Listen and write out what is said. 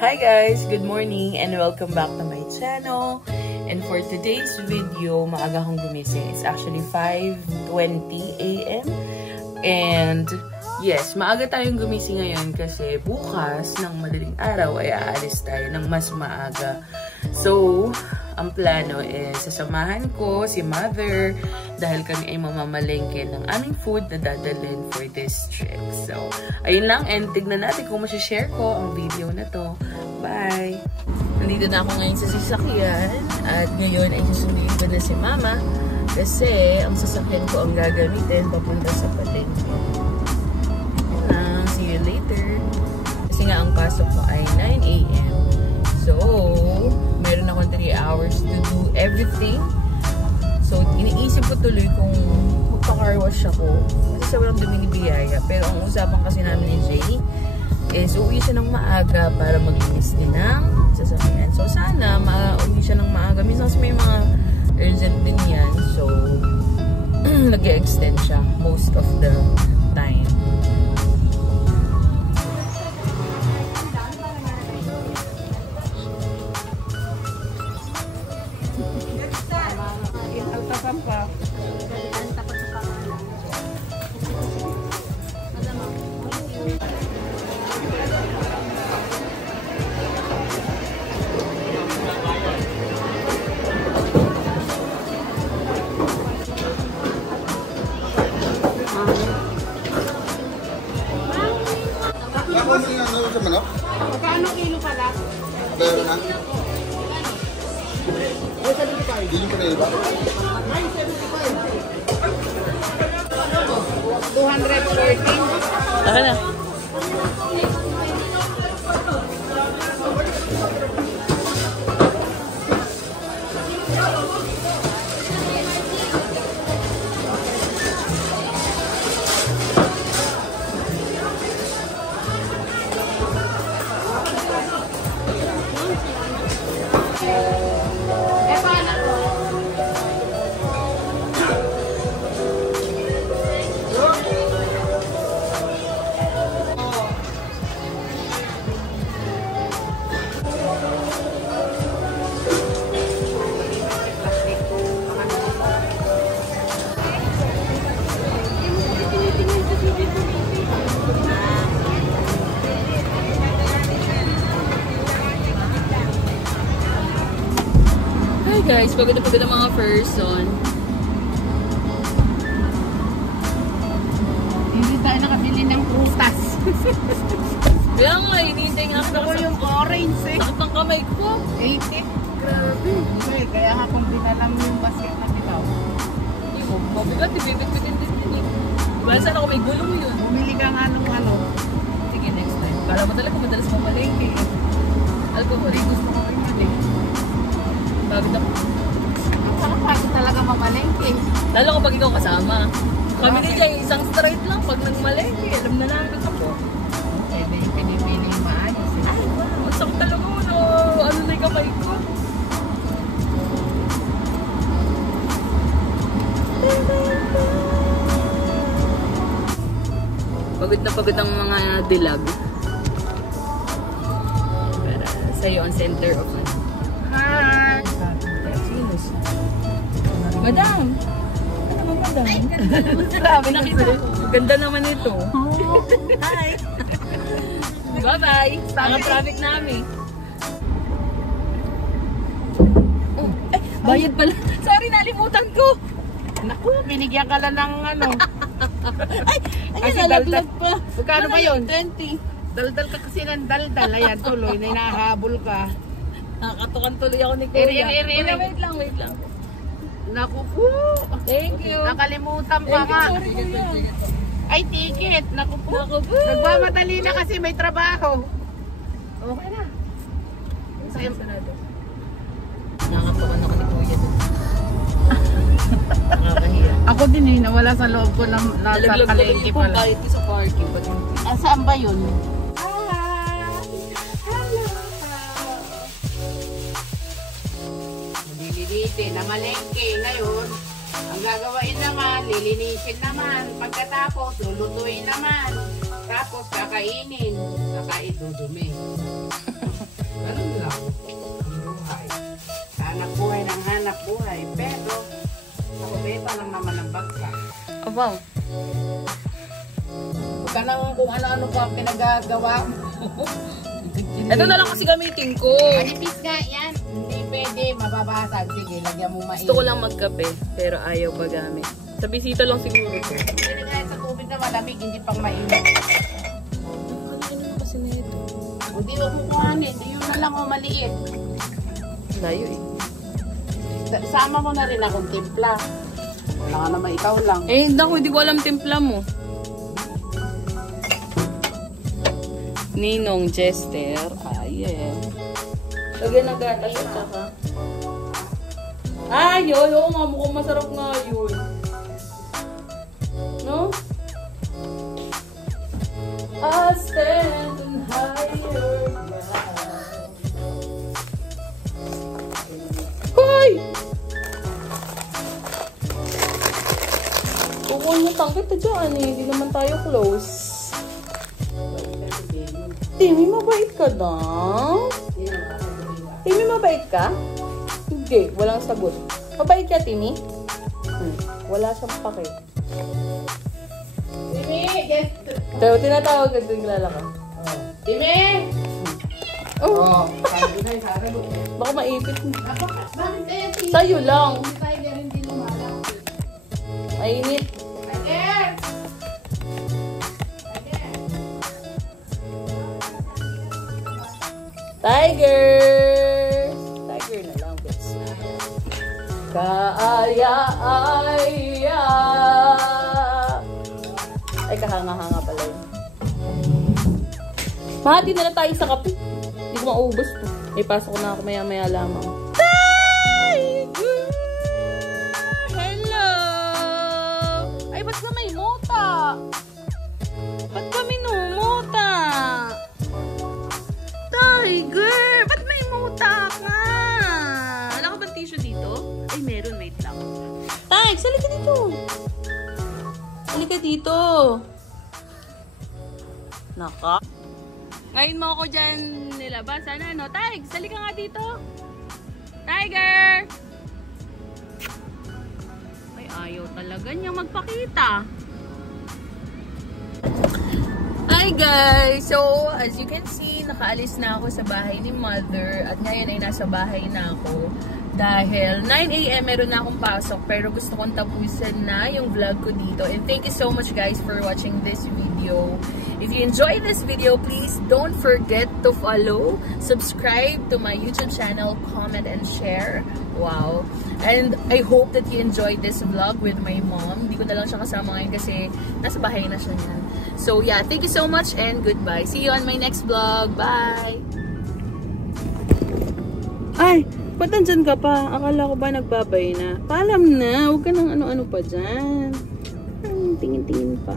Hi guys! Good morning and welcome back to my channel. And for today's video, maaga akong gumising. It's actually 5:20 AM. And yes, maaga tayong gumising ngayon kasi bukas ng madaling araw ay aalis tayo ng mas maaga. So, ang plano is sasamahan ko si Mother dahil kami ay mamamalengke ng aming food na dadalhin for this trip. So, ayun lang, and tignan natin kung masishare ko ang video na to. Bye! Nandito na ako ngayon sa sasakyan at ngayon ay susunduin ko na si Mama kasi ang sasakyan ko ang gagamitin papunta sa palengke. Yun lang, see you later. Kasi nga ang pasok ko ay 9 AM. So, meron akong 3 hours to do everything. So, iniisip ko tuloy kung magpa-car wash ako. Kasi sa walang dumi ni Biyaya. Pero ang usapan kasi namin ni Jay is uwi siya ng maaga para maglinis din ng sasakyan. So, sana uwi siya ng maaga. Minsan kasi may mga urgent din yan. So, nag-extend siya most of the time. Magkano kilo pala? Meron na? Oh, 75. Hindi nyo pa na iba? Ay, 75. 214. Saka na. Guys, pagod na pagod ang mga person. Hindi tayo nakabili ng prutas. Kaya nga, hinihintay nga Gusto ko yung orange eh. Sakit ng kamay ko. 80. Grabe. Okay, kaya nga kung dinalam yung basket na bitaw. Hindi mo, mabigat, ibibit-bitin din eh. Diba, saan ako may gulong yun? Bumili ka nga nung ano. Sige, next time. Para mo talaga madalas mamalengke eh. Alcohol, gusto ko rin yun eh. Pagod ako. Ang sarap kasi talaga mamalengke. Lalo kapag ikaw kasama. Kami ni Jay, isang straight lang. Pag nagmalengke, alam na namin ako. Eh, may pinipili yung maayos eh. Ay, wow, ang sakit talaga mo no. Ano na yung kamay ko? Pagod na pagod ang mga dilag. Para sa'yo ang center of ano. Hi! Madam! Ano ba, madam? Grabe nakita ko. Ganda naman ito. Oh, hi! Bye-bye! Mga traffic namin. Oh, ay, bayad pala. Sorry, nalimutan ko. Naku, binigyan ka lang ng ano. Ay, nalaglag pa. Magkano ba yun? 20. Daldal ka kasi ng daldal. Ayan, tuloy na hinahabol ka. Nakakatukan tuloy ako ni Kuya. Iri. Wait lang. Naku po. Thank you. Nakalimutan pa nga. Sorry, Kuya. Ay, ticket. Naku po. Naku po. Nagmamadali na kasi may trabaho. Okay na. Nakakatukan ako ni Kuya. Nakakahiya. Ako din eh, nawala sa loob ko na nasa Nalaglag ko palengke yung pala. bayad ko sa parking. Saan ba yun? Nililitin na malengke ngayon. Ang gagawain naman, lilinisin naman. Pagkatapos, lulutuin naman. Tapos kakainin. Saka idudumi. sabaw. Huwag ka nang kung ano-ano pa pinagagawa. Ito na lang kasi gamitin ko. Manipis nga yan. Hindi pwede, mababasag. Sige, lagyan mo mainit. Gusto ko lang magkape, pero ayaw pa gamit. Sa bisita lang siguro to. Hindi na sa tubig na malamig, hindi pang mainit. Kanina na kasi nito. Hindi mo kukuhanin. Yun na lang o maliit. Layo eh. Sama mo na rin akong timpla. Wala ka naman ikaw lang. Eh, naku, hindi ko alam timpla mo. Ninong Jester. Yeah. Lagyan ng gatas at saka. Yun. Oo nga, mukhang masarap nga yun. No? I stand on higher ground. Hoy! Kukul na tangkit na dyan eh. Hindi naman tayo close. Timmy, mabait ka daw? Timmy, mabait ka? Hindi, walang sagot. Mabait ka, Timmy? Wala siyang pake. Timmy, yes. So, tinatawag ka doon lalaka. Timmy! Oh, Sabi na yung sabi mo. baka maipit mo. Bakit kaya Timmy? Sa'yo lang. Hindi tayo rin din lumalaki. Mainit. Tiger! Tiger! Tiger na lang, bits. Kaaya-aya. Ay, kahanga-hanga pala yun. Mahati na lang tayo sa kape. Hindi ko maubos to. May pasok na ako maya-maya lamang. Tiger! Hello! Ay, ba't ka may mota? Ba't ka minumuta? Tiger! Ba't may muta ka? Wala ka bang tissue dito? Ay, meron. Wait lang. Tig, sali ka dito. Sali ka dito. Naka. Ngayon mo ako dyan nilabas. Sana, no? Tig, sali ka nga dito. Tiger! Ay, ayaw talaga niya magpakita. Hi guys! So, as you can see, nakaalis na ako sa bahay ni Mother at ngayon ay nasa bahay na ako dahil 9 AM meron na akong pasok pero gusto kong tapusin na yung vlog ko dito. And thank you so much guys for watching this video. If you enjoyed this video, please don't forget to follow, subscribe to my YouTube channel, comment and share. Wow! And I hope that you enjoyed this vlog with my mom. Hindi ko na lang siya kasama ngayon kasi nasa bahay na siya niyan. So yeah, thank you so much and goodbye. See you on my next vlog. Bye! Ay! Ba't nandyan ka pa? Akala ko ba nagbabay na? Paalam na! Huwag ka nang ano-ano pa dyan. Tingin-tingin pa.